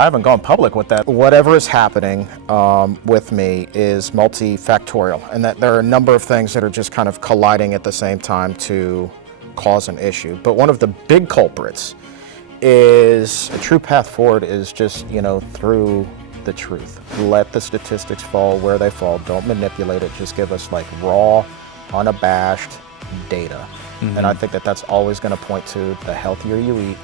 I haven't gone public with that. Whatever is happening with me is multifactorial, and that there are a number of things that are just kind of colliding at the same time to cause an issue. But one of the big culprits is a true path forward is just, through the truth. Let the statistics fall where they fall. Don't manipulate it. Just give us like raw, unabashed data. And I think that that's always going to point to the healthier you eat,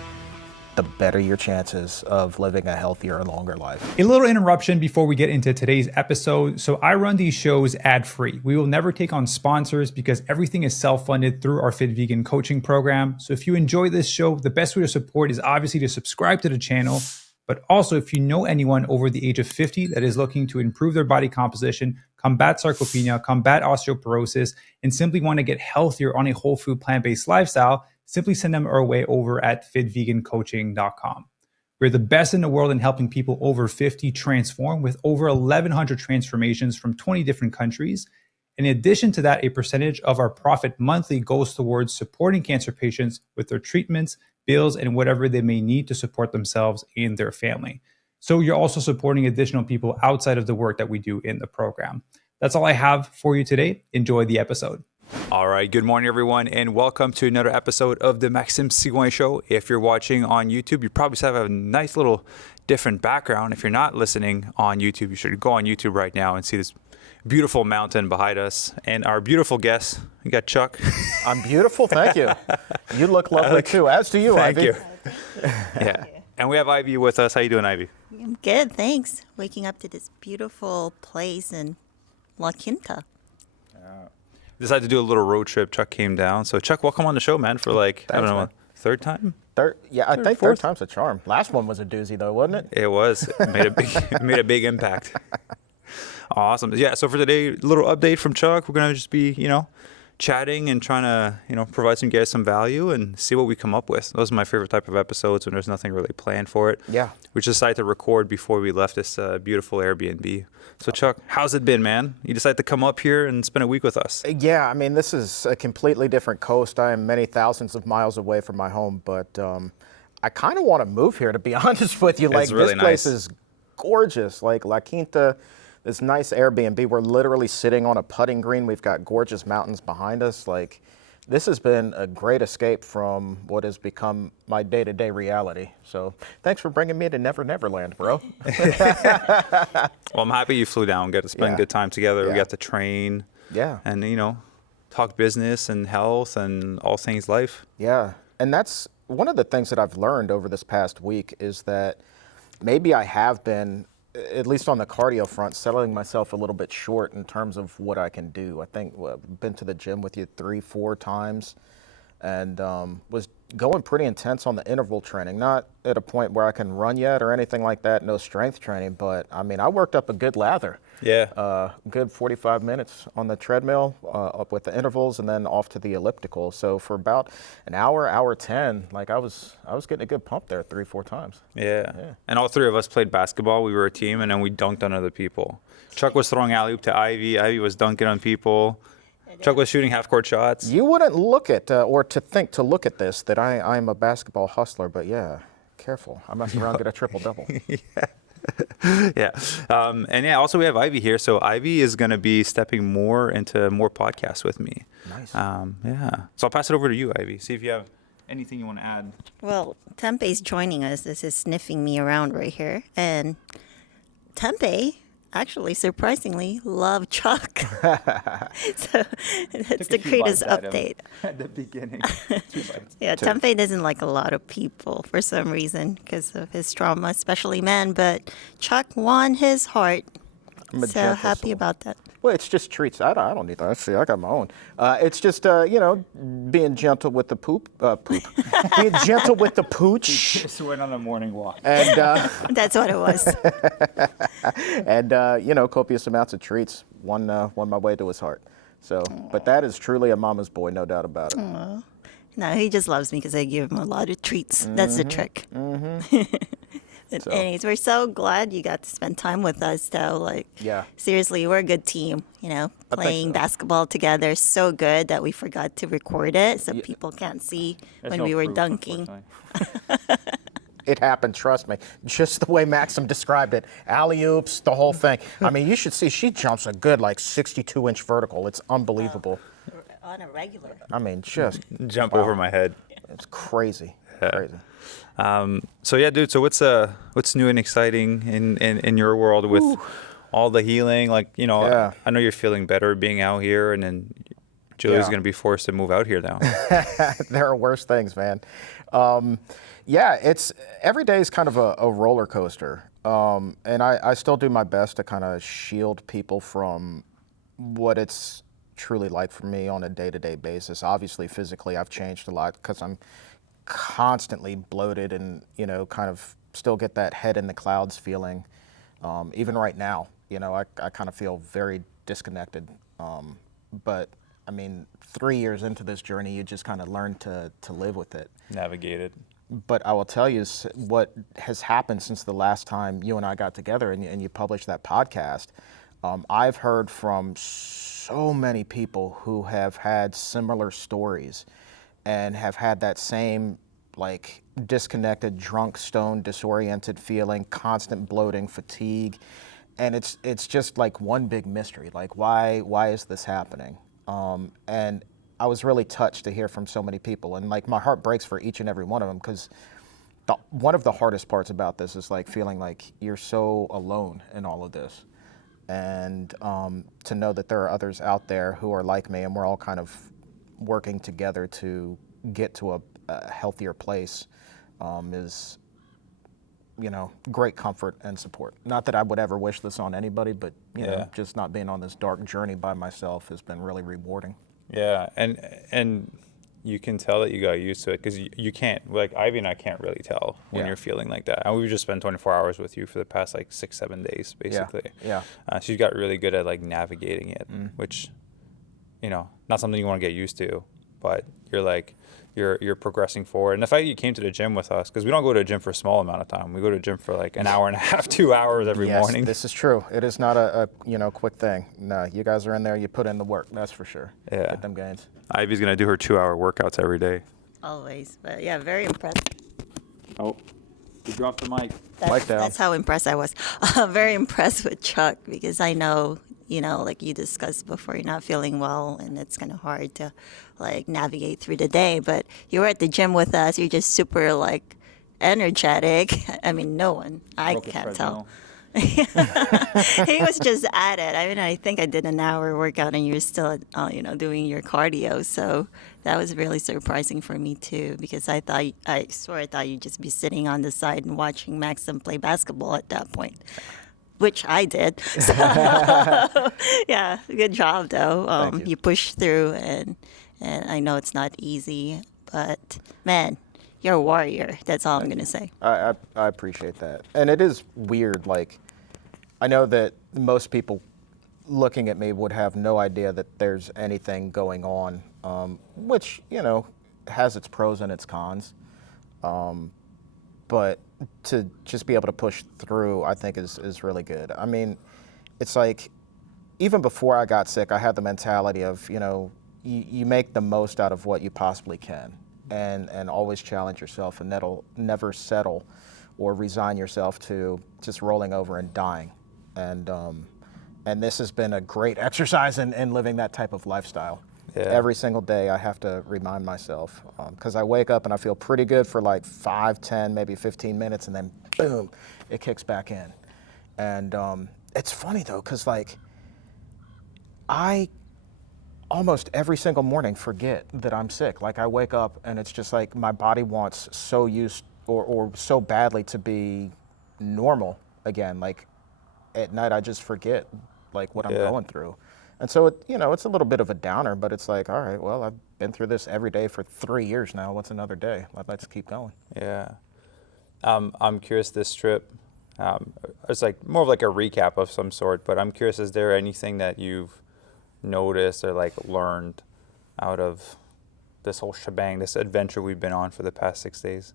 the better your chances of living a healthier and longer life. A little interruption before we get into today's episode. So I run these shows ad-free. We will never take on sponsors because everything is self-funded through our Fit Vegan coaching program. So if you enjoy this show, the best way to support is obviously to subscribe to the channel. But also, if you know anyone over the age of 50 that is looking to improve their body composition, combat sarcopenia, combat osteoporosis, and simply want to get healthier on a whole food plant-based lifestyle, simply send them our way over at fitvegancoaching.com. We're the best in the world in helping people over 50 transform with over 1,100 transformations from 20 different countries. In addition to that, a percentage of our profit monthly goes towards supporting cancer patients with their treatments, bills, and whatever they may need to support themselves and their family. So you're also supporting additional people outside of the work that we do in the program. That's all I have for you today. Enjoy the episode. All right. Good morning, everyone, and welcome to another episode of the Maxime Sigouin Show. If you're watching on YouTube, you probably have a nice little different background. If you're not listening on YouTube, you should go on YouTube right now and see this beautiful mountain behind us and our beautiful guest. You got Chuck. I'm beautiful. Thank you. You look lovely too, as do you, Thank Ivy. you. Yeah. And we have Ivy with us. How you doing, Ivy? I'm good, thanks. Waking up to this beautiful place in La Quinta. Decided to do a little road trip. Chuck came down. So Chuck, welcome on the show, man, for Thanks, I don't know, man. third time? I think third time's a charm. Last one was a doozy though, wasn't it? It was. It made a big impact. Awesome. Yeah, so for today, a little update from Chuck. We're going to just be, chatting and trying to, provide some guys some value and see what we come up with. Those are my favorite type of episodes when there's nothing really planned for it. Yeah. We just decided to record before we left this beautiful Airbnb. So Chuck, how's it been, man? You decided to come up here and spend a week with us. Yeah, I mean, this is a completely different coast. I am many thousands of miles away from my home, but I kind of want to move here, to be honest with you. Like, really this place nice. is gorgeous. Like La Quinta, this nice Airbnb. We're literally sitting on a putting green. We've got gorgeous mountains behind us. Like, this has been a great escape from what has become my day-to-day reality. So thanks for bringing me to Never Never Land, bro. Well, I'm happy you flew down. Got to spend good time together. Yeah. We got to train. Yeah. And, talk business and health and all things life. Yeah, and that's one of the things that I've learned over this past week is that maybe I have been, at least on the cardio front, selling myself a little bit short in terms of what I can do. I think I've been to the gym with you 3-4 times and was going pretty intense on the interval training. Not at a point where I can run yet or anything like that, no strength training, but I mean, I worked up a good lather. Yeah. Good 45 minutes on the treadmill, up with the intervals, and then off to the elliptical. So for about an hour 10, like I was getting a good pump there 3-4 times. Yeah. And all three of us played basketball. We were a team, and then we dunked on other people. Chuck was throwing alley-oop to Ivy. Ivy was dunking on people. Chuck was shooting half-court shots. You wouldn't look at, or to look at this, that I'm a basketball hustler, but yeah, careful. I mess around, get a triple-double. Yeah. Also we have Ivy here. So Ivy is going to be stepping more into more podcasts with me. Nice. Yeah. So I'll pass it over to you, Ivy. See if you have anything you want to add. Well, Tempe's joining us. This is sniffing me around right here. And Tempe actually, surprisingly, love Chuck. So that's the greatest update. At the beginning. Yeah, Tempe doesn't like a lot of people for some reason because of his trauma, especially men. But Chuck won his heart. I'm a So gentle happy soul. about that. Well, it's just treats. I don't need that. See, I got my own. It's just, being gentle with the poop. Being gentle with the pooch. Just went on a morning walk. And, That's what it was. and copious amounts of treats won my way to his heart. So, but that is truly a mama's boy, no doubt about it. No, he just loves me because I give him a lot of treats. That's the trick. So. Anyways, we're so glad you got to spend time with us, though. Like, Yeah. seriously, we're a good team. Playing basketball together, so good that we forgot to record it, so people can't see when we were dunking. it happened, trust me. Just the way Maxim described it. Alley-oops, the whole thing. I mean, you should see, she jumps a good, like, 62-inch vertical. It's unbelievable. On a regular. I mean, just Jump over my head. it's crazy. Yeah. Crazy. So yeah, dude. So what's new and exciting in your world with all the healing? Like, you know, Yeah. I know you're feeling better being out here, and then Julie's Yeah. gonna be forced to move out here now. There are worse things, man. Yeah, it's every day is kind of a roller coaster. And I still do my best to kind of shield people from what it's truly like for me on a day-to-day basis. Obviously, physically, I've changed a lot because I'm constantly bloated and, you know, kind of still get that head in the clouds feeling. Even right now, you know, I kind of feel very disconnected. But I mean, 3 years into this journey, you just kind of learn to live with it. Navigate it. But I will tell you what has happened since the last time you and I got together and you published that podcast. I've heard from so many people who have had similar stories and have had that same, like, disconnected, drunk, stoned, disoriented feeling, constant bloating, fatigue. And it's just like one big mystery. Like, why is this happening? And I was really touched to hear from so many people, and like my heart breaks for each and every one of them, because one of the hardest parts about this is like feeling like you're so alone in all of this, and to know that there are others out there who are like me, and we're all kind of working together to get to a healthier place is, you know, great comfort and support. Not that I would ever wish this on anybody, but you know, just not being on this dark journey by myself has been really rewarding. Yeah, and you can tell that you got used to it, because you can't, like, Ivy and I can't really tell when you're feeling like that. And we've just spent 24 hours with you for the past like 6-7 days, basically. Yeah. So you got really good at like navigating it, which, you know, not something you want to get used to, but you're like, you're progressing forward. And the fact you came to the gym with us, because we don't go to the gym for a small amount of time. We go to the gym for like an hour and a half, 2 hours every morning. This is true. It is not a you know, quick thing. No, you guys are in there, you put in the work, that's for sure. Yeah. Get them gains. Ivy's going to do her 2-hour workouts every day. Always. But yeah, very impressed. Oh, you dropped the mic. Mic down. That's how impressed I was. Very impressed with Chuck, because I know, you know, like you discussed before, you're not feeling well and it's kind of hard to like navigate through the day. But you were at the gym with us. You're just super like energetic. I mean, no one, I can't tell. He was just at it. I mean, I think I did an hour workout and you're still, you know, doing your cardio. So that was really surprising for me too, because I thought you'd just be sitting on the side and watching Maxim play basketball at that point, which I did. So, yeah, good job though. Thank you. You pushed through, and I know it's not easy, but man, you're a warrior. That's all I'm gonna say. I appreciate that. And it is weird, like, I know that most people looking at me would have no idea that there's anything going on, which, you know, has its pros and its cons. But to just be able to push through, I think is really good. I mean, it's like, even before I got sick, I had the mentality of, you know, you make the most out of what you possibly can, and always challenge yourself, and that'll never settle or resign yourself to just rolling over and dying. And this has been a great exercise in living that type of lifestyle. Yeah. Every single day I have to remind myself, because I wake up and I feel pretty good for like 5, 10, maybe 15 minutes, and then boom, it kicks back in. And it's funny though, because like, I almost every single morning forget that I'm sick. Like, I wake up and it's just like my body wants so used or so badly to be normal again. Like, at night I just forget like what I'm going through. And so it, you know, it's a little bit of a downer, but it's like, all right, well, I've been through this every day for 3 years now. What's another day? Let's keep going. Yeah. I'm curious, this trip, it's like more of like a recap of some sort, but I'm curious, is there anything that you've noticed or like learned out of this whole shebang, this adventure we've been on for the past 6 days?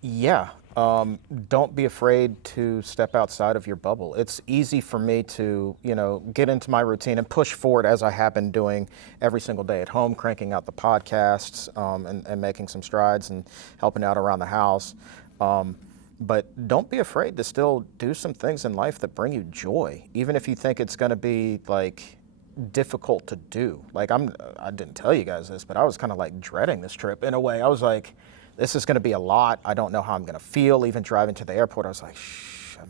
Yeah. Don't be afraid to step outside of your bubble. It's easy for me to, you know, get into my routine and push forward, as I have been doing every single day at home, cranking out the podcasts, and making some strides and helping out around the house. But don't be afraid to still do some things in life that bring you joy, even if you think it's going to be like difficult to do. Like I didn't tell you guys this, but I was kind of like dreading this trip in a way. I was like, this is going to be a lot. I don't know how I'm going to feel. Even driving to the airport, I was like,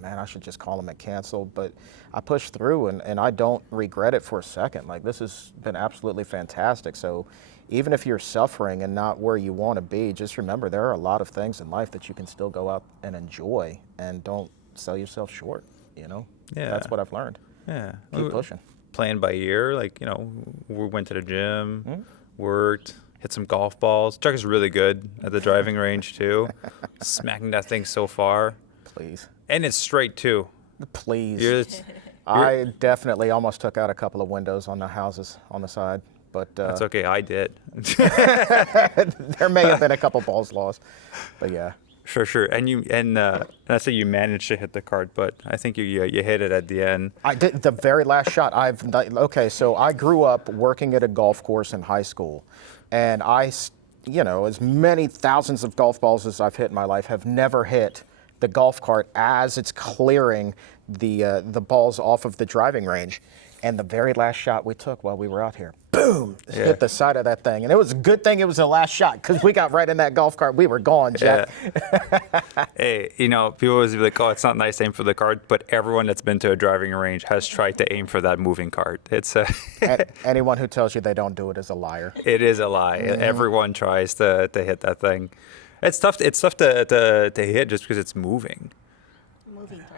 man, I should just call them and cancel. But I pushed through, and I don't regret it for a second. Like, this has been absolutely fantastic. So even if you're suffering and not where you want to be, just remember there are a lot of things in life that you can still go out and enjoy, and don't sell yourself short, you know? Yeah. That's what I've learned. Yeah. Keep pushing. Playing by ear, like, we went to the gym, worked, hit some golf balls. Chuck is really good at the driving range, too. Smacking that thing so far. Please. And it's straight, too. Please. I definitely almost took out a couple of windows on the houses on the side, but that's okay. I did. there may have been a couple balls lost, but yeah. Sure. And I say you managed to hit the cart, but I think you hit it at the end. I did the very last shot. So I grew up working at a golf course in high school, and as many thousands of golf balls as I've hit in my life, have never hit the golf cart as it's clearing the balls off of the driving range. And the very last shot we took while we were out here, boom, hit the side of that thing. And it was a good thing it was the last shot, because we got right in that golf cart. We were gone, Jack. Yeah. Hey, people always be like, oh, it's not nice to aim for the cart, but everyone that's been to a driving range has tried to aim for that moving cart. It's anyone who tells you they don't do it is a liar. It is a lie. Everyone tries to hit that thing. It's tough to hit just because it's moving. Moving target.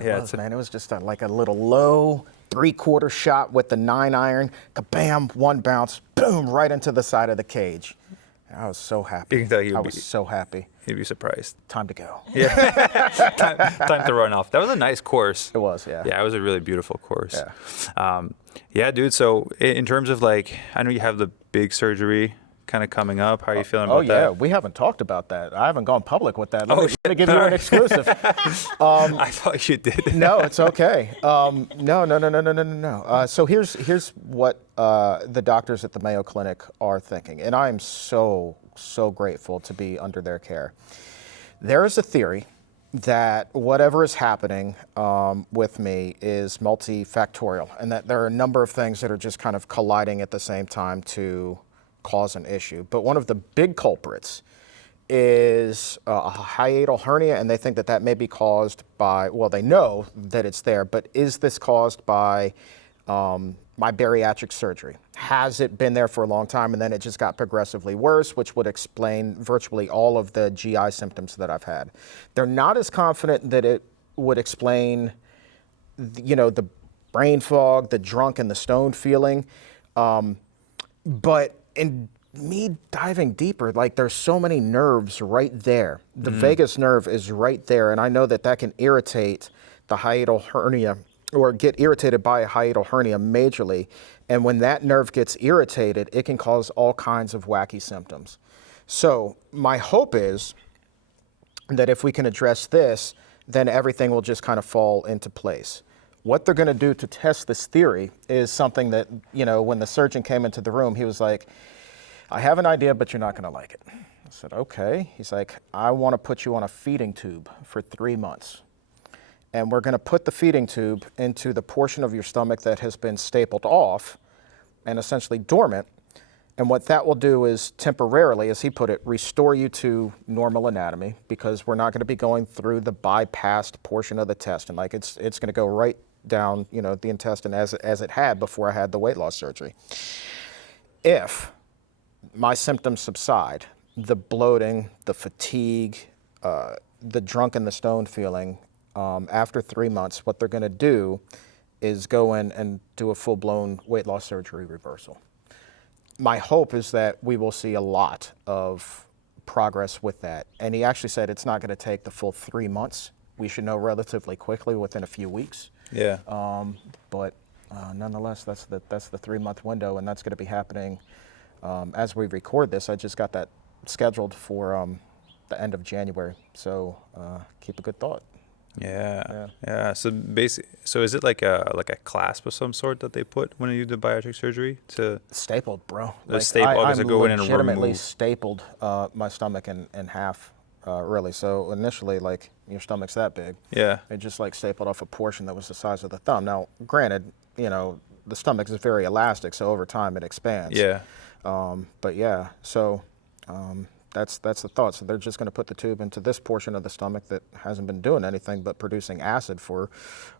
It was just like a little low 3/4 shot with the 9-iron. Kabam, one bounce, boom, right into the side of the cage. I was so happy. You can tell I was so happy. He'd be surprised. Time to go. Yeah. time to run off. That was a nice course. It was, yeah. Yeah, it was a really beautiful course. Yeah. Yeah, dude. So in terms of like, I know you have the big surgery kind of coming up. How are you feeling about that? Oh, yeah. We haven't talked about that. I haven't gone public with that. Let me give you Sorry. an exclusive. I thought you did. No, it's okay. No. So here's what the doctors at the Mayo Clinic are thinking, and I am so grateful to be under their care. There is a theory that whatever is happening with me is multifactorial, and that there are a number of things that are just kind of colliding at the same time to cause an issue. But one of the big culprits is a hiatal hernia, and they think that may be caused by, well, they know that it's there, but is this caused by my bariatric surgery? Has it been there for a long time and then it just got progressively worse, which would explain virtually all of the GI symptoms that I've had? They're not as confident that it would explain, the brain fog, the drunk and the stoned feeling. But in me diving deeper, like, there's so many nerves right there. The vagus nerve is right there, and I know that can irritate the hiatal hernia, or get irritated by a hiatal hernia majorly. And when that nerve gets irritated, it can cause all kinds of wacky symptoms. So my hope is that if we can address this, then everything will just kind of fall into place. What they're going to do to test this theory is something that, when the surgeon came into the room, he was like, I have an idea, but you're not going to like it. I said, okay. He's like, I want to put you on a feeding tube for 3 months. And we're going to put the feeding tube into the portion of your stomach that has been stapled off and essentially dormant. And what that will do is temporarily, as he put it, restore you to normal anatomy, because we're not going to be going through the bypassed portion of the intestine. Like, it's going to go right down, the intestine as it had before I had the weight loss surgery. If my symptoms subside, the bloating, the fatigue, the drunk and the stoned feeling, after 3 months, what they're going to do is go in and do a full-blown weight loss surgery reversal. My hope is that we will see a lot of progress with that. And he actually said it's not going to take the full 3 months. We should know relatively quickly, within a few weeks. Yeah. But nonetheless, that's the 3-month window, and that's going to be happening as we record this. I just got that scheduled for the end of January. So keep a good thought. Yeah. So is it like a clasp of some sort that they put when you do bariatric surgery to stapled, bro? Stapled. I'm Go in and legitimately remove. stapled my stomach in half really. So initially, like, your stomach's that big. Yeah. They just like stapled off a portion that was the size of the thumb. Now, granted, the stomach is very elastic, so over time it expands. Yeah. But yeah, so that's the thought. So they're just going to put the tube into this portion of the stomach that hasn't been doing anything but producing acid for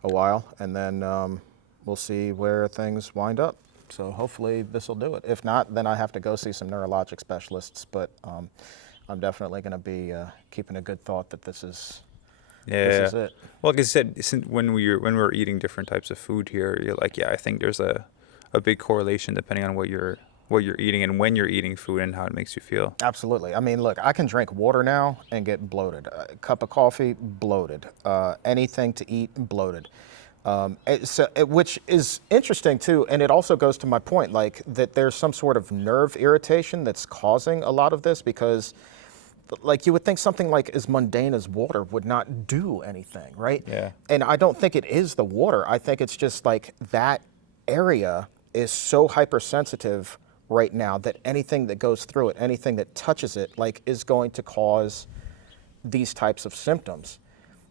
a while, and then we'll see where things wind up. So hopefully this will do it. If not, then I have to go see some neurologic specialists. But I'm definitely going to be keeping a good thought that this is it. Well, like I said, when we're eating different types of food here, you're like, I think there's a big correlation depending on what you're eating and when you're eating food and how it makes you feel. Absolutely. I mean, look, I can drink water now and get bloated. A cup of coffee, bloated. Anything to eat, bloated. Which is interesting too, and it also goes to my point, like that there's some sort of nerve irritation that's causing a lot of this, because like you would think something like as mundane as water would not do anything, right? Yeah. And I don't think it is the water. I think it's just like that area is so hypersensitive right now that anything that goes through it, anything that touches it, like is going to cause these types of symptoms.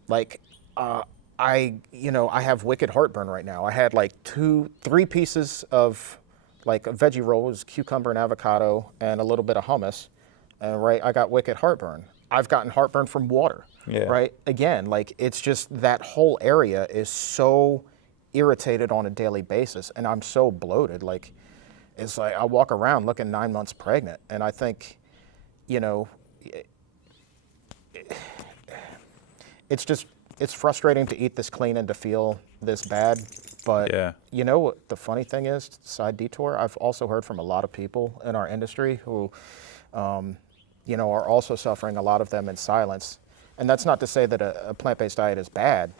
Like, I have wicked heartburn right now. I had like 3 pieces of like a veggie roll, was cucumber and avocado and a little bit of hummus. And I got wicked heartburn. I've gotten heartburn from water, right? Again, like it's just that whole area is so irritated on a daily basis, and I'm so bloated. Like, it's like I walk around looking 9 months pregnant, and I think, it's frustrating to eat this clean and to feel this bad. But you know what the funny thing is, side detour, I've also heard from a lot of people in our industry who are also suffering, a lot of them in silence. And that's not to say that a plant-based diet is bad,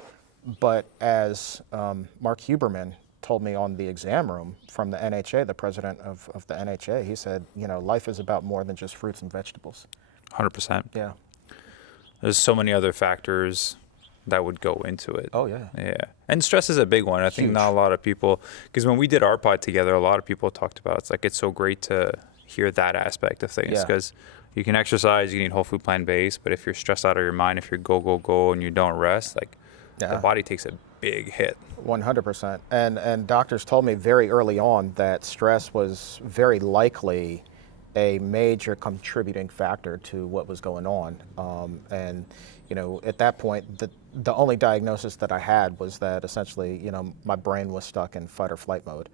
but as Mark Huberman told me on the exam room from the NHA, the president of the NHA, he said, life is about more than just fruits and vegetables. 100%. Yeah. There's so many other factors that would go into it. Oh, yeah. Yeah. And stress is a big one. I think not a lot of people, because when we did our pod together, a lot of people talked about, it's like, it's so great to hear that aspect of things, because you can exercise, you can eat whole food plant-based, but if you're stressed out of your mind, if you're go, and you don't rest, like the body takes a big hit. 100%. And doctors told me very early on that stress was very likely a major contributing factor to what was going on. And at that point, the only diagnosis that I had was that essentially, my brain was stuck in fight or flight mode.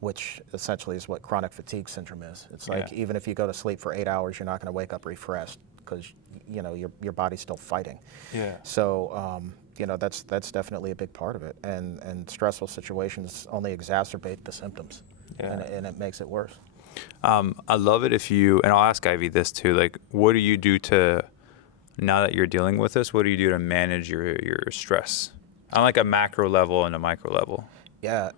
Which essentially is what chronic fatigue syndrome is. It's like even if you go to sleep for 8 hours, you're not going to wake up refreshed because your body's still fighting. Yeah. So that's definitely a big part of it, and stressful situations only exacerbate the symptoms, and it makes it worse. I love it and I'll ask Ivy this too. Like, what do you do now that you're dealing with this? What do you do to manage your stress on like a macro level and a micro level? Yeah,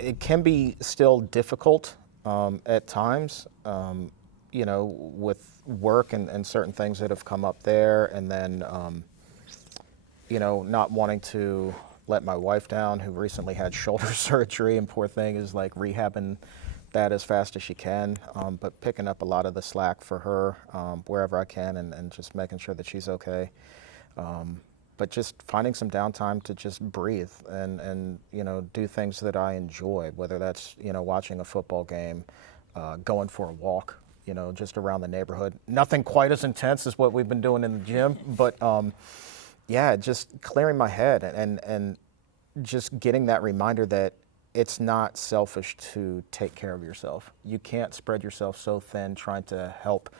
it can be still difficult at times, with work and certain things that have come up there, and then, not wanting to let my wife down, who recently had shoulder surgery, and poor thing is like rehabbing that as fast as she can, but picking up a lot of the slack for her wherever I can, and just making sure that she's okay. But just finding some downtime to just breathe and do things that I enjoy, whether that's, watching a football game, going for a walk, just around the neighborhood. Nothing quite as intense as what we've been doing in the gym, but just clearing my head and just getting that reminder that it's not selfish to take care of yourself. You can't spread yourself so thin trying to help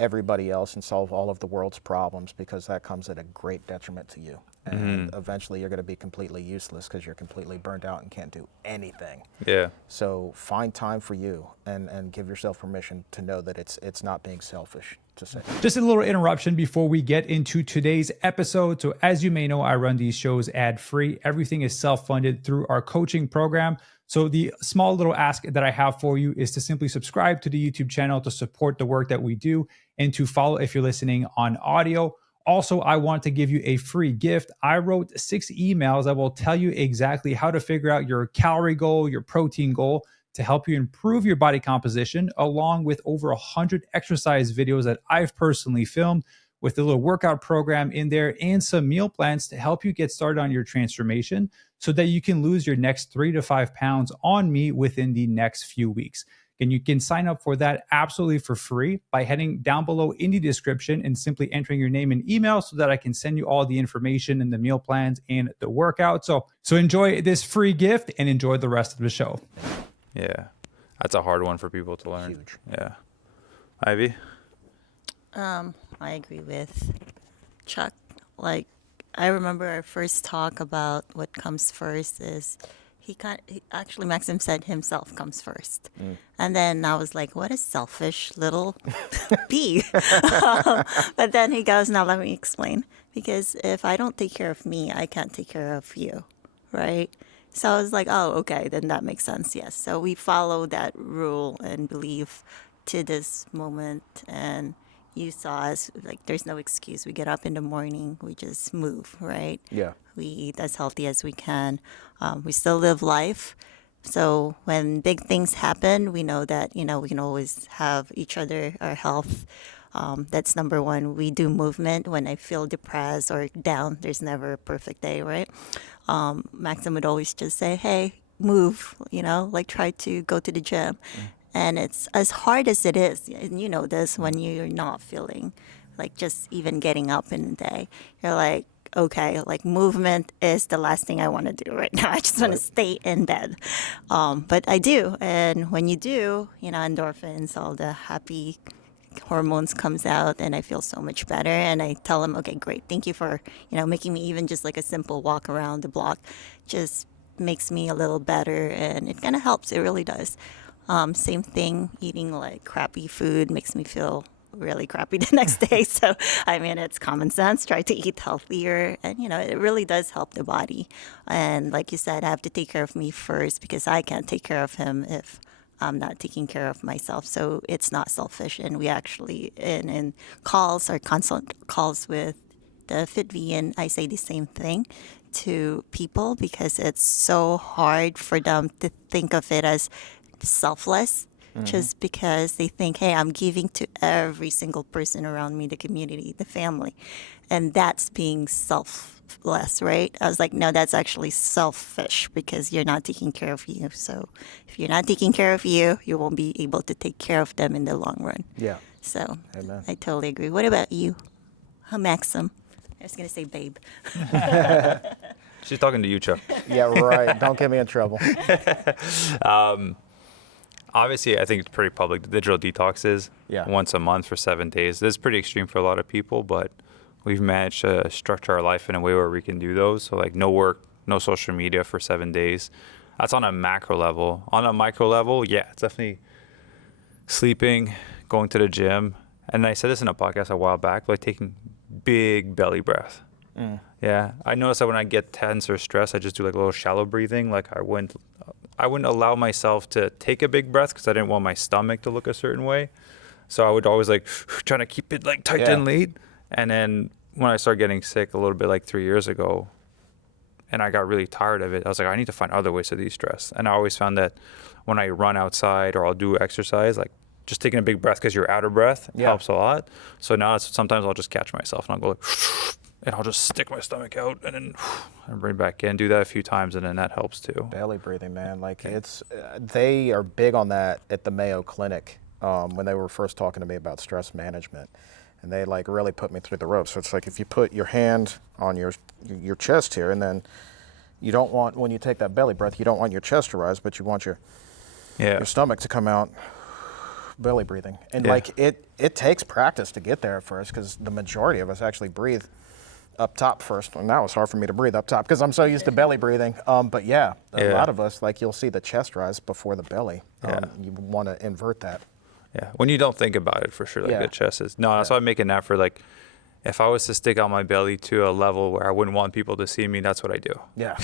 everybody else and solve all of the world's problems, because that comes at a great detriment to you. And eventually you're going to be completely useless because you're completely burned out and can't do anything. Yeah. So find time for you and give yourself permission to know that it's not being selfish to say. Just a little interruption before we get into today's episode. So as you may know, I run these shows ad-free. Everything is self-funded through our coaching program. So the small little ask that I have for you is to simply subscribe to the YouTube channel to support the work that we do, and to follow if you're listening on audio. Also, I want to give you a free gift. I wrote 6 emails that will tell you exactly how to figure out your calorie goal, your protein goal, to help you improve your body composition, along with over 100 exercise videos that I've personally filmed, with a little workout program in there and some meal plans to help you get started on your transformation so that you can lose your next 3 to 5 pounds on me within the next few weeks. And you can sign up for that absolutely for free by heading down below in the description and simply entering your name and email so that I can send you all the information and the meal plans and the workout. So enjoy this free gift and enjoy the rest of the show. Yeah. That's a hard one for people to learn. Huge. Yeah. Ivy? I agree with Chuck. Like, I remember our first talk about what comes first is actually Maxim said himself comes first. And then I was like, what a selfish little bee. But then he goes, now let me explain. Because if I don't take care of me, I can't take care of you, right? So I was like, oh, okay, then that makes sense, yes. So we follow that rule and believe to this moment. And you saw us, like, there's no excuse. We get up in the morning, we just move, right? Yeah. We eat as healthy as we can. We still live life. So when big things happen, we know that, we can always have each other, our health. That's number one. We do movement when I feel depressed or down. There's never a perfect day, right? Maxim would always just say, hey, move, like try to go to the gym. And it's as hard as it is, and you know this, when you're not feeling like just even getting up in the day, you're like, okay, like movement is the last thing I want to do right now. I just want to stay in bed. But I do. And when you do, endorphins, all the happy hormones comes out and I feel so much better. And I tell them, okay, great. Thank you for, making me even just like a simple walk around the block just makes me a little better. And it kind of helps. It really does. Same thing, eating like crappy food makes me feel really crappy the next day. So, I mean, it's common sense. Try to eat healthier. And, it really does help the body. And like you said, I have to take care of me first because I can't take care of him if I'm not taking care of myself. So it's not selfish. And we actually, in calls or consult calls with the Fit Vegan, I say the same thing to people because it's so hard for them to think of it as selfless. Just because they think, hey, I'm giving to every single person around me, the community, the family. And that's being selfless, right? I was like, no, that's actually selfish because you're not taking care of you. So if you're not taking care of you, you won't be able to take care of them in the long run. Yeah. So Amen. I totally agree. What about you, Maxim? I was going to say babe. She's talking to you, Chuck. Yeah, right. Don't get me in trouble. Obviously, I think it's pretty public. The digital detox is once a month for 7 days. This is pretty extreme for a lot of people, but we've managed to structure our life in a way where we can do those. So like no work, no social media for 7 days. That's on a macro level. On a micro level, it's definitely sleeping, going to the gym. And I said this in a podcast a while back, like taking big belly breath. Yeah, I noticed that when I get tense or stressed, I just do like a little shallow breathing. Like I wouldn't allow myself to take a big breath because I didn't want my stomach to look a certain way. So I would always like trying to keep it like tight and late. And then when I started getting sick a little bit like 3 years ago, and I got really tired of it, I was like, I need to find other ways to de-stress. And I always found that when I run outside or I'll do exercise, like just taking a big breath because you're out of breath helps a lot. So now sometimes I'll just catch myself and I'll go like, and I'll just stick my stomach out and then and bring it back in. Do that a few times and then that helps too. Belly breathing, man. Like they are big on that at the Mayo Clinic when they were first talking to me about stress management. And they like really put me through the ropes. So it's like if you put your hand on your chest here and then you don't want, when you take that belly breath, you don't want your chest to rise, but you want your stomach to come out. Belly breathing. And like it takes practice to get there at first because the majority of us actually breathe up top first. And now it's hard for me to breathe up top because I'm so used to belly breathing. But a lot of us, like you'll see the chest rise before the belly. You want to invert that. Yeah, when you don't think about it, for sure, like the chest is. No, that's why I'm making that for like, if I was to stick out my belly to a level where I wouldn't want people to see me, that's what I do. Yeah.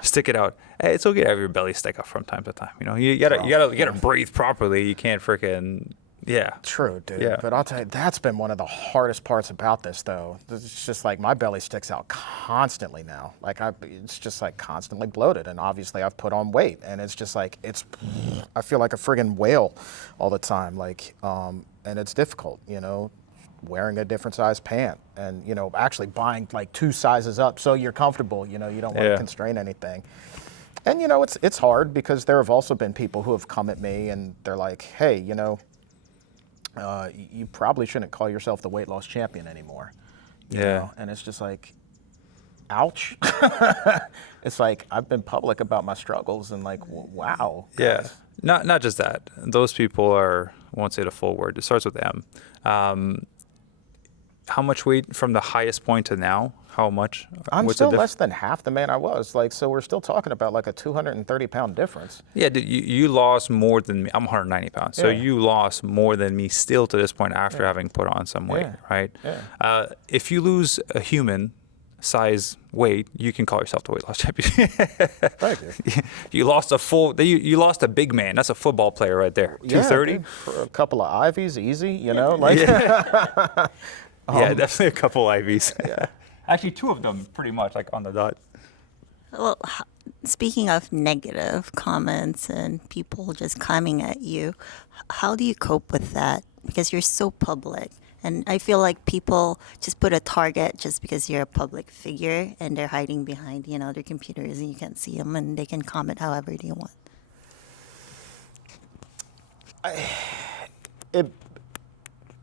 Stick it out. Hey, it's okay to have your belly stick out from time to time. You gotta breathe properly. You can't freaking. Yeah. True, dude. Yeah. But I'll tell you, that's been one of the hardest parts about this, though. It's just like my belly sticks out constantly now. Like it's just like constantly bloated, and obviously I've put on weight, and it's just like I feel like a friggin' whale all the time. Like, and it's difficult, wearing a different size pant and, actually buying like 2 sizes up so you're comfortable, you don't want to constrain anything. And, it's hard because there have also been people who have come at me and they're like, hey, you probably shouldn't call yourself the weight loss champion anymore. You know? And it's just like, ouch. It's like, I've been public about my struggles and like, wow. Guys. Yeah. Not just that. Those people are, I won't say the full word. It starts with M. How much weight from the highest point to now? How much? I'm still less than half the man I was. Like, so we're still talking about like a 230 pound difference. Yeah, dude, you lost more than me. I'm 190 pounds. So you lost more than me still to this point after having put on some weight, right? Yeah. If you lose a human size weight, you can call yourself the weight loss champion. Thank you. You lost you lost a big man. That's a football player right there. 230. For a couple of Ivies, easy, Yeah, definitely a couple IVs. Yeah. Actually, 2 of them pretty much like on the dot. Well, speaking of negative comments and people just coming at you, how do you cope with that? Because you're so public. And I feel like people just put a target just because you're a public figure and they're hiding behind, their computers and you can't see them and they can comment however they want.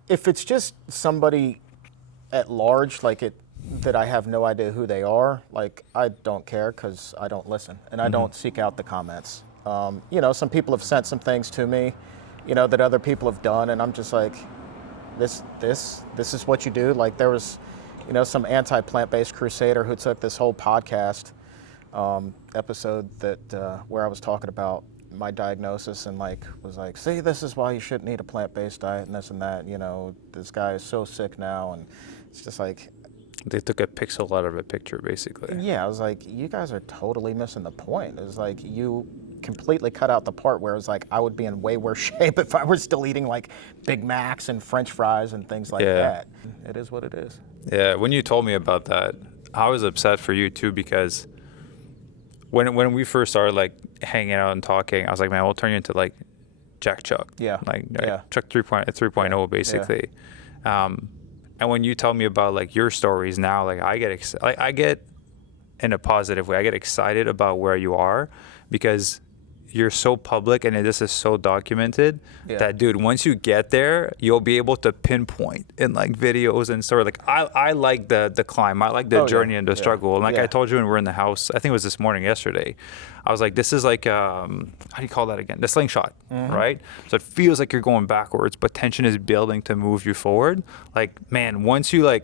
If it's just somebody at large, that I have no idea who they are, like, I don't care because I don't listen and I don't seek out the comments. Some people have sent some things to me, that other people have done, and I'm just like, this is what you do. Like, there was, some anti-plant-based crusader who took this whole podcast episode that where I was talking about my diagnosis and was like, see, this is why you shouldn't eat a plant-based diet and this and that. This guy is so sick now, and it's just like, they took a pixel out of a picture, basically. Yeah, I was like, you guys are totally missing the point. It was like, you completely cut out the part where it was like, I would be in way worse shape if I were still eating like Big Macs and French fries and things like that. It is what it is. Yeah, when you told me about that, I was upset for you too, because when we first started like hanging out and talking, I was like, man, we'll turn you into like Jack Chuck. Yeah. Chuck 3.0 basically. Yeah. And when you tell me about like your stories now, like I get in a positive way, I get excited about where you are because you're so public and this is so documented that, dude, once you get there, you'll be able to pinpoint in like videos and sort of like, I like the climb. I like the journey and the struggle. And like I told you when we were in the house, I think it was this morning, yesterday, I was like, this is like, how do you call that again? The slingshot, right? So it feels like you're going backwards, but tension is building to move you forward. Like, man, once you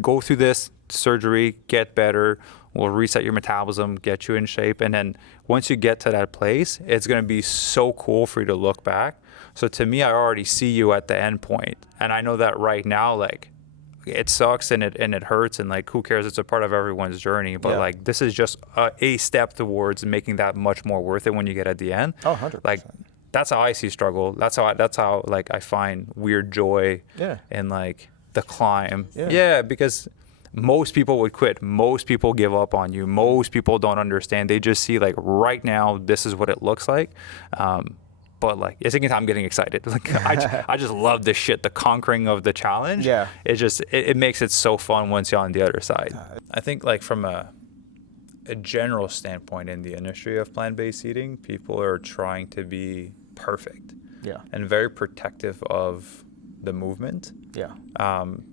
go through this surgery, get better, we'll reset your metabolism, get you in shape. And then once you get to that place, it's going to be so cool for you to look back. So to me, I already see you at the end point. And I know that right now, like, it sucks and it hurts and like, who cares? It's a part of everyone's journey. But like, this is just a step towards making that much more worth it when you get at the end. Oh, 100%. Like, that's how I see struggle. That's how like I find weird joy in like the climb. Yeah, because most people would quit. Most people give up on you. Most people don't understand. They just see like right now, this is what it looks like. But like, it's taking time getting excited. Like I just love this shit. The conquering of the challenge. Yeah. It makes it so fun once you're on the other side. I think like from a general standpoint in the industry of plant-based eating, people are trying to be perfect. Yeah. And very protective of the movement. Yeah.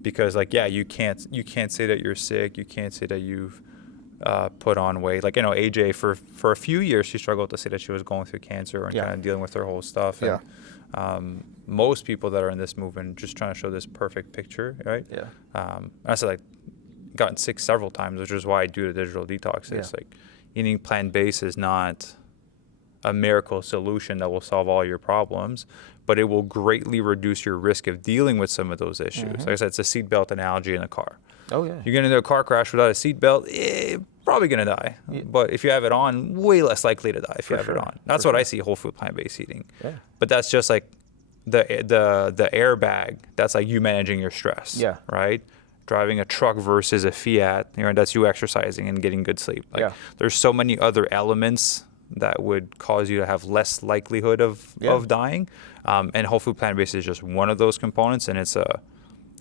Because like, you can't say that you're sick. You can't say that you've put on weight. Like, AJ for a few years, she struggled to say that she was going through cancer and kind of dealing with her whole stuff. And, most people that are in this movement just trying to show this perfect picture, right? Yeah. And I said, like, gotten sick several times, which is why I do the digital detoxes. Like, eating plant-based is not a miracle solution that will solve all your problems, but it will greatly reduce your risk of dealing with some of those issues. Like I said, it's a seatbelt analogy in a car. Oh, yeah. You're going to do a car crash without a seatbelt, probably going to die. Yeah. But if you have it on, way less likely to die if you have it on. That's what I see whole food plant-based eating. Yeah. But that's just like the airbag. That's like you managing your stress. Yeah. Right? Driving a truck versus a Fiat, that's you exercising and getting good sleep. Like, there's so many other elements that would cause you to have less likelihood of dying. And whole food plant-based is just one of those components, and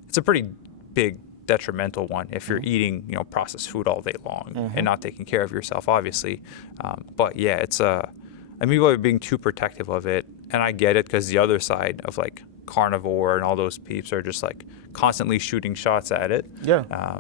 it's a pretty big detrimental one if you're eating, processed food all day long and not taking care of yourself, obviously. But yeah, it's people are being too protective of it, and I get it, because the other side of like carnivore and all those peeps are just like constantly shooting shots at it. Yeah.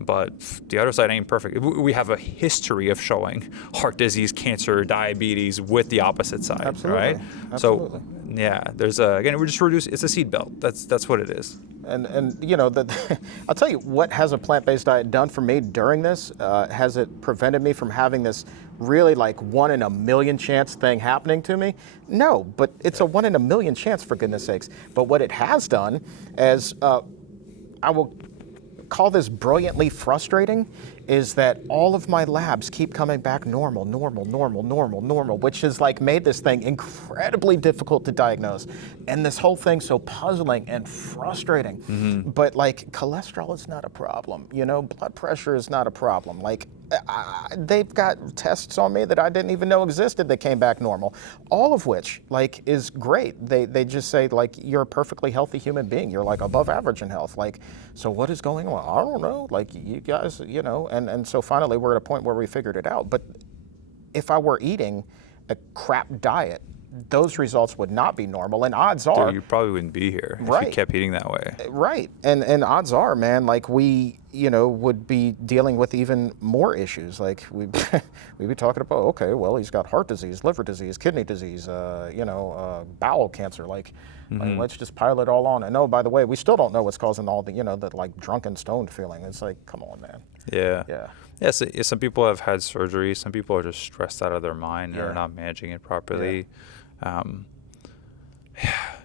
But the other side ain't perfect. We have a history of showing heart disease, cancer, diabetes with the opposite side. Absolutely. Right? Absolutely. So yeah, there's again, we're just reducing. It's a seat belt. That's what it is. And I'll tell you what has a plant-based diet done for me during this. Has it prevented me from having this really like 1 in a million chance thing happening to me? No, but it's a 1 in a million chance, for goodness sakes. But what it has done is, I will call this brilliantly frustrating, is that all of my labs keep coming back normal, which has like made this thing incredibly difficult to diagnose. And this whole thing so puzzling and frustrating. But like cholesterol is not a problem, blood pressure is not a problem. Like they've got tests on me that I didn't even know existed that came back normal, all of which like is great. They just say like, you're a perfectly healthy human being. You're like above average in health. Like, so what is going on? I don't know. Like you guys, and so finally we're at a point where we figured it out. But if I were eating a crap diet, those results would not be normal, and odds are... Dude, you probably wouldn't be here if you kept eating that way. Right, and odds are, man, like we, would be dealing with even more issues. Like we'd be talking about, okay, well, he's got heart disease, liver disease, kidney disease, bowel cancer, like let's just pile it all on. And by the way, we still don't know what's causing all the, the like drunken stoned feeling. It's like, come on, man. Yeah, so some people have had surgery. Some people are just stressed out of their mind and are not managing it properly.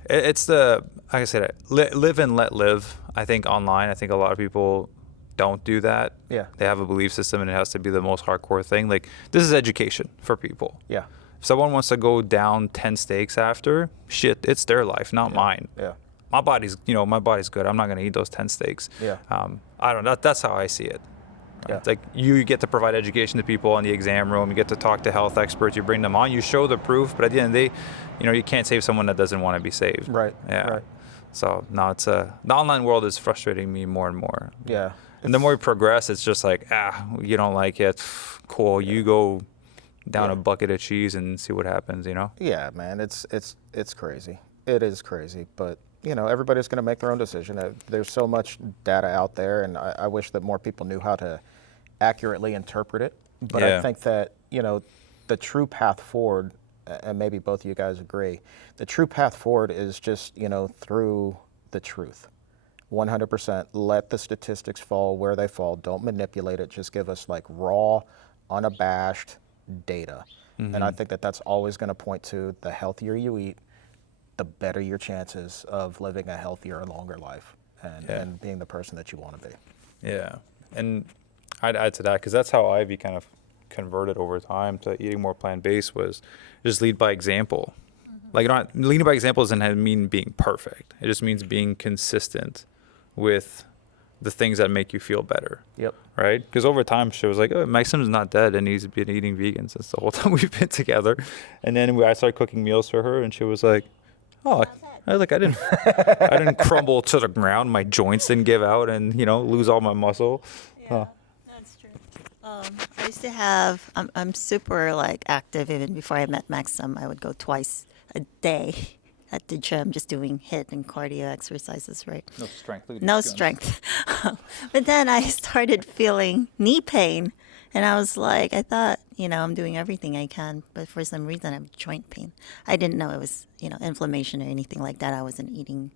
It's like I said, live and let live. I think online, I think a lot of people don't do that. Yeah. They have a belief system, and it has to be the most hardcore thing. Like, this is education for people. Yeah. If someone wants to go down 10 steaks after, shit, it's their life, not mine. Yeah. My body's good. I'm not going to eat those 10 steaks. Yeah. I don't know. That's how I see it. Yeah. It's like you get to provide education to people in the exam room. You get to talk to health experts. You bring them on. You show the proof. But at the end of the day, you can't save someone that doesn't want to be saved. Right. Yeah. Right. So now the online world is frustrating me more and more. Yeah. And the more we progress, it's just like, you don't like it. Cool. You go down a bucket of cheese and see what happens, Yeah, man. It's crazy. It is crazy. But, everybody's going to make their own decision. There's so much data out there, and I wish that more people knew how to accurately interpret it. But I think that, the true path forward, and maybe both of you guys agree, the true path forward is just, through the truth. 100%. Let the statistics fall where they fall. Don't manipulate it. Just give us like raw, unabashed data. And I think that that's always going to point to the healthier you eat, the better your chances of living a healthier and longer life and being the person that you want to be. Yeah. And I'd add to that, because that's how Ivy kind of converted over time to eating more plant-based, was just lead by example. Like, leading by example doesn't mean being perfect. It just means being consistent with the things that make you feel better. Yep. Right? Because over time, she was like, oh, Maxime's not dead, and he's been eating vegan since the whole time we've been together. And then I started cooking meals for her, and she was like, oh, I didn't crumble to the ground. My joints didn't give out and, lose all my muscle. Yeah, that's true. I used to have, I'm super like active. Even before I met Maxime, I would go twice a day at the gym, just doing HIIT and cardio exercises, right? No strength. No strength. But then I started feeling knee pain. And I was like, I thought, I'm doing everything I can, but for some reason I have joint pain. I didn't know it was, inflammation or anything like that. I wasn't eating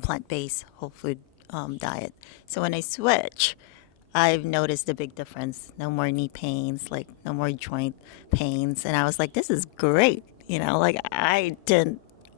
plant-based whole food diet. So when I switch, I've noticed a big difference. No more knee pains, like no more joint pains. And I was like, this is great.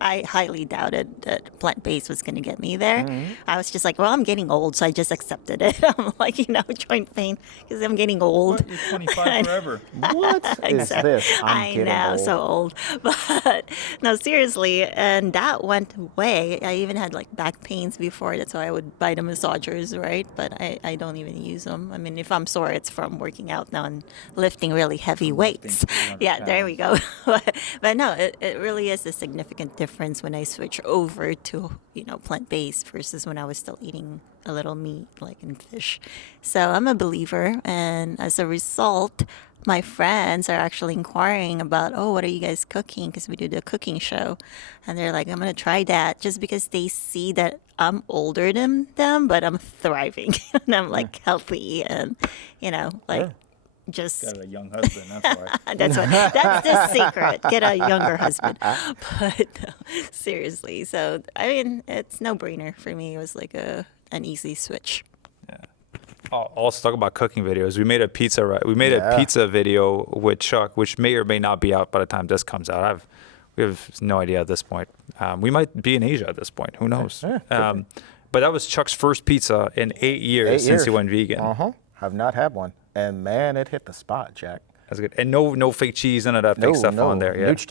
I highly doubted that plant-based was going to get me there. Mm-hmm. I was just like, well, I'm getting old, so I just accepted it. I'm like, joint pain, because I'm getting old. What? You're 25 forever. What is this? I know, old. So old. But no, seriously, and that went away. I even had like back pains before. That's why I would buy the massagers, right? But I don't even use them. I mean, if I'm sore, it's from working out now and lifting really heavy weights. Yeah, there we go. But no, it really is a significant difference difference when I switch over to, plant-based versus when I was still eating a little meat, like in fish. So I'm a believer, and as a result, my friends are actually inquiring about, oh, what are you guys cooking? Because we do the cooking show. And they're like, I'm going to try that, just because they see that I'm older than them, but I'm thriving. And I'm like healthy and, just. Got a young husband, that's why. That's the secret. Get a younger husband. But no, seriously. So, I mean, it's no brainer for me. It was like an easy switch. I'll also talk about cooking videos. We made a pizza, right? We made a pizza video with Chuck, which may or may not be out by the time this comes out. We have no idea at this point. We might be in Asia at this point. Who knows? But that was Chuck's first pizza in 8 years since he went vegan. Have not had one. And man, it hit the spot, Jack. That's good. And no fake cheese, none of that fake stuff on there. Yeah. Nooched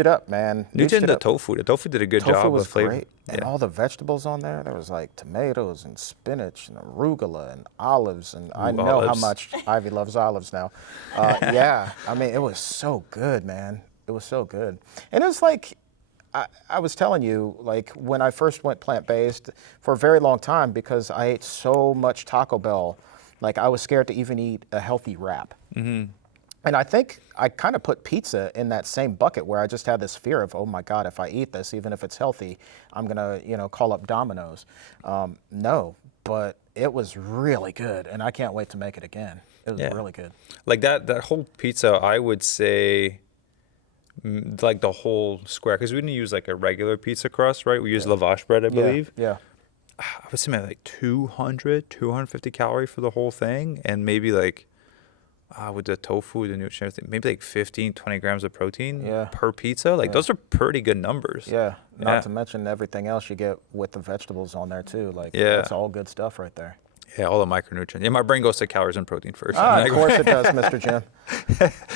it up, man. Nooched the tofu. The tofu did a good job was of flavor. Great. And all the vegetables on there was like tomatoes and spinach and arugula and olives. And I know how much Ivy loves olives now. I mean, it was so good, man. It was so good. And it was like, I was telling you, like when I first went plant-based for a very long time, because I ate so much Taco Bell, like I was scared to even eat a healthy wrap. Mm-hmm. And I think I kind of put pizza in that same bucket where I just had this fear of, oh my God, if I eat this, even if it's healthy, I'm gonna, call up Domino's. No, but it was really good, and I can't wait to make it again. It was really good. Like that whole pizza, I would say, like the whole square, because we didn't use like a regular pizza crust, right? We used lavash bread, I believe. Yeah. I would say maybe like 250 calories for the whole thing, and maybe like with the tofu, the nutrition, everything, maybe like 15, 20 grams of protein per pizza. Like those are pretty good numbers. Yeah, not to mention everything else you get with the vegetables on there too. Like it's all good stuff right there. Yeah, all the micronutrients. Yeah, my brain goes to calories and protein first. Of course it does, Mr. Jim.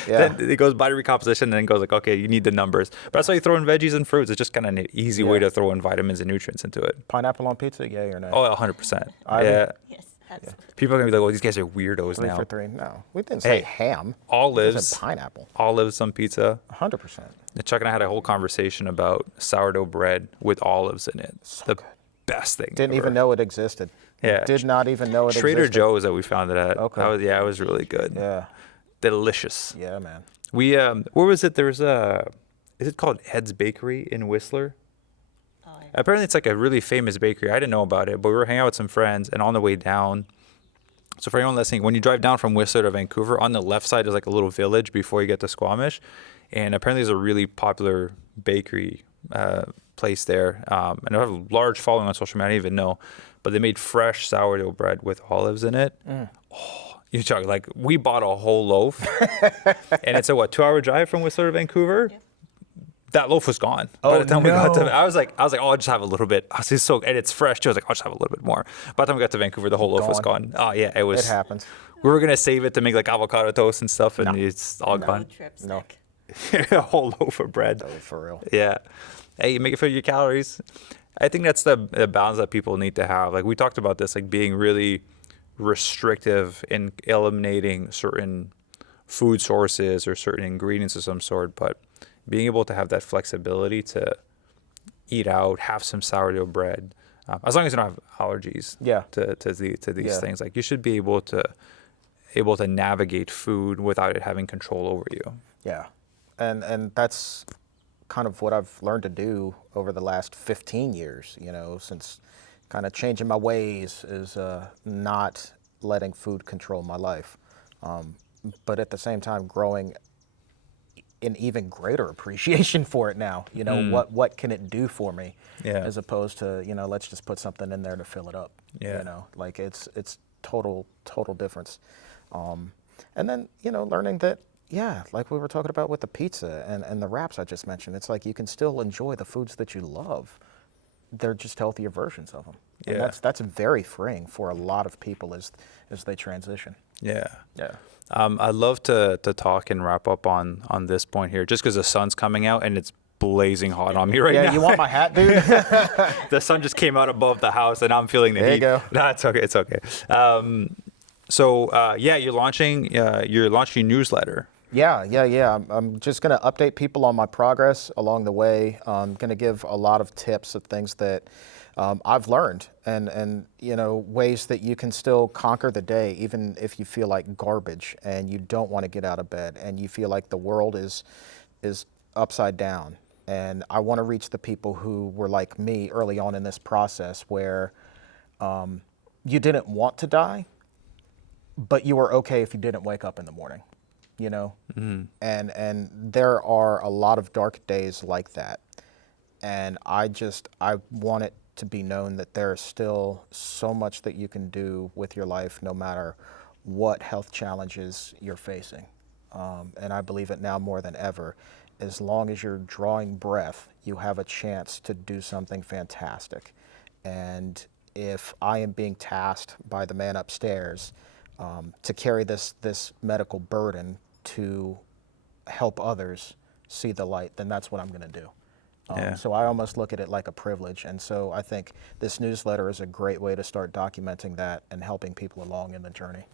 Then it goes body recomposition, and then it goes like, okay, you need the numbers. But that's why you throw in veggies and fruits. It's just kind of an easy way to throw in vitamins and nutrients into it. Pineapple on pizza, yay or no? Oh, 100%. Yeah. Yes, absolutely. People are going to be like, oh, these guys are weirdos 3 now. for 3. No, we didn't say ham. Olives. We said pineapple. Olives on pizza. 100%. Chuck and I had a whole conversation about sourdough bread with olives in it. So the good. best thing Didn't ever. even know it existed. Yeah. Did not even know it Trader existed. Joe's that we found it at. Okay. It was really good. Yeah. Delicious. Yeah, man. We where was it? There was is it called Ed's Bakery in Whistler? Apparently it's like a really famous bakery. I didn't know about it, but we were hanging out with some friends, and on the way down, so for anyone listening, when you drive down from Whistler to Vancouver, on the left side is like a little village before you get to Squamish, and apparently there's a really popular bakery place there, and they have a large following on social media. I didn't even know, but they made fresh sourdough bread with olives in it. Oh, you talk like we bought a whole loaf, and it's a 2-hour drive from Whistler to Vancouver. Yeah. That loaf was gone. By the time we got to, I was like, oh, I'll just have a little bit. And it's fresh too. I was like, I'll just have a little bit more. By the time we got to Vancouver, the whole loaf was gone. Oh yeah, it was. It happens. We were gonna save it to make like avocado toast and stuff, and it's all gone. No. A whole loaf of bread. Oh, for real. Yeah. Hey, you make it for your calories. I think that's the balance that people need to have. Like we talked about this, like being really restrictive in eliminating certain food sources or certain ingredients of some sort, but being able to have that flexibility to eat out, have some sourdough bread, as long as you don't have allergies to these things. Like you should be able to navigate food without it having control over you. Yeah, and that's kind of what I've learned to do over the last 15 years, since kind of changing my ways is not letting food control my life. But at the same time, growing an even greater appreciation for it now. What can it do for me? As opposed to, let's just put something in there to fill it up. Like it's total difference. And then, learning that, like we were talking about with the pizza and the wraps I just mentioned, it's like you can still enjoy the foods that you love. They're just healthier versions of them. And that's very freeing for a lot of people as they transition. Yeah. I'd love to talk and wrap up on this point here, just because the sun's coming out and it's blazing hot on me right now. Yeah, you want my hat, dude? The sun just came out above the house and I'm feeling the heat. There you go. No, it's okay. It's okay. You're launching your newsletter Yeah. I'm just going to update people on my progress along the way. I'm going to give a lot of tips of things that I've learned and ways that you can still conquer the day, even if you feel like garbage and you don't want to get out of bed and you feel like the world is upside down. And I want to reach the people who were like me early on in this process where you didn't want to die, but you were okay if you didn't wake up in the morning. And there are a lot of dark days like that. And I want it to be known that there is still so much that you can do with your life, no matter what health challenges you're facing. And I believe it now more than ever. As long as you're drawing breath, you have a chance to do something fantastic. And if I am being tasked by the man upstairs to carry this medical burden to help others see the light, then that's what I'm going to do. So I almost look at it like a privilege. And so I think this newsletter is a great way to start documenting that and helping people along in the journey.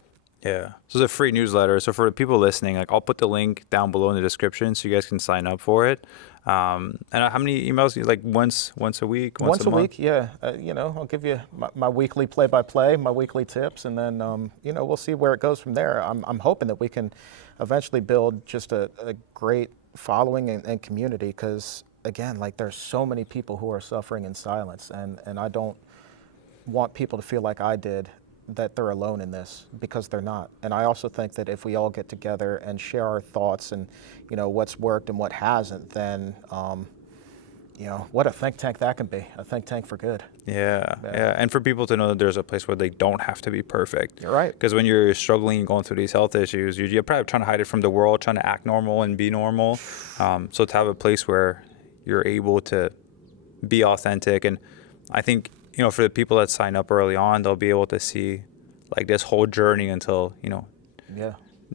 Yeah. So it's a free newsletter. So for the people listening, I'll put the link down below in the description so you guys can sign up for it. And how many emails? Like once a week? Once a month? week, yeah. I'll give you my weekly play-by-play, my weekly tips, and then, we'll see where it goes from there. I'm hoping that we can eventually build just a great following and community because, again, like there's so many people who are suffering in silence, and I don't want people to feel like I did that they're alone in this, because they're not. And I also think that if we all get together and share our thoughts and what's worked and what hasn't, then what a think tank that can be, a think tank for good. Yeah. And for people to know that there's a place where they don't have to be perfect. You're right. Because when you're struggling and going through these health issues, you're probably trying to hide it from the world, trying to act normal and be normal. So to have a place where you're able to be authentic, and I think for the people that sign up early on, they'll be able to see like this whole journey until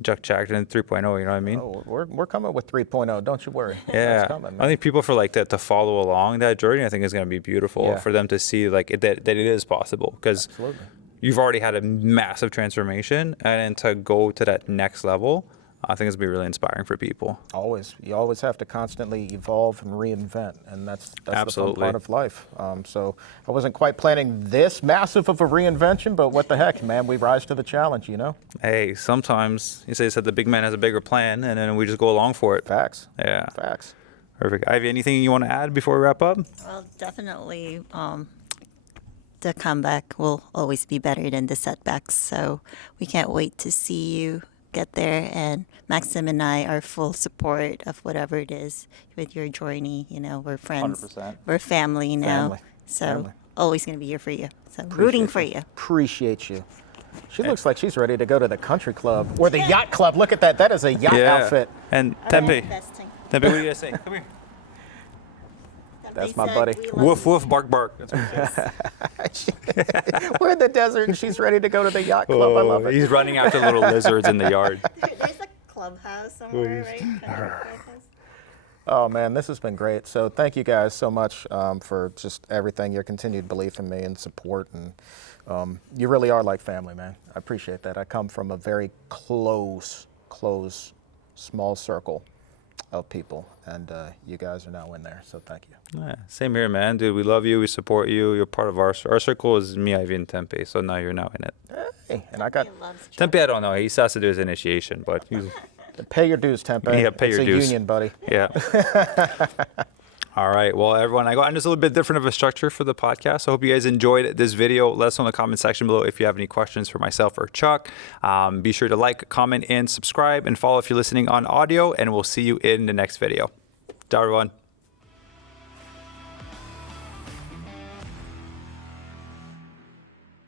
Jack Jackson 3.0. You know what I mean? Oh, we're coming with 3.0. Don't you worry. Yeah, It's coming, man. I think people for like that to follow along that journey, I think is going to be beautiful for them to see like that it is possible, because you've already had a massive transformation, and then to go to that next level, I think it's going to be really inspiring for people. You always have to constantly evolve and reinvent, and that's the fun part of life. So I wasn't quite planning this massive of a reinvention, but what the heck, man, we rise to the challenge, Hey, sometimes you say the big man has a bigger plan, and then we just go along for it. Facts. Yeah. Facts. Perfect. Ivy, anything you want to add before we wrap up? Well, definitely the comeback will always be better than the setbacks. So we can't wait to see you get there, and Maxime and I are full support of whatever it is with your journey. We're friends. 100%. We're family now. Always going to be here for you. So rooting for you. Appreciate you. She looks like she's ready to go to the country club or the yacht club. Look at that. That is a yacht outfit. And Tempe, what do you guys say? Come here. That's my buddy. Woof, woof, bark, bark. That's what he says. We're in the desert and she's ready to go to the yacht club. I love it. He's running after little lizards in the yard. There's a clubhouse somewhere, right? Oh, man, this has been great. So thank you guys so much for just everything, your continued belief in me and support. And you really are like family, man. I appreciate that. I come from a very close, small circle of people, and you guys are now in there, so thank you. Yeah, same here, man. Dude, we love you. We support you. You're part of our circle is me, Ivy, and Tempe, so now you're now in it. Hey, and I got Tempe, I don't know. He has to do his initiation, but you pay your dues, Tempe. Yeah, pay your dues. It's a union, buddy. Yeah. All right. Well, everyone, I got just a little bit different of a structure for the podcast. So I hope you guys enjoyed this video. Let us know in the comment section below if you have any questions for myself or Chuck. Be sure to like, comment, and subscribe, and follow if you're listening on audio, and we'll see you in the next video. Ciao, everyone.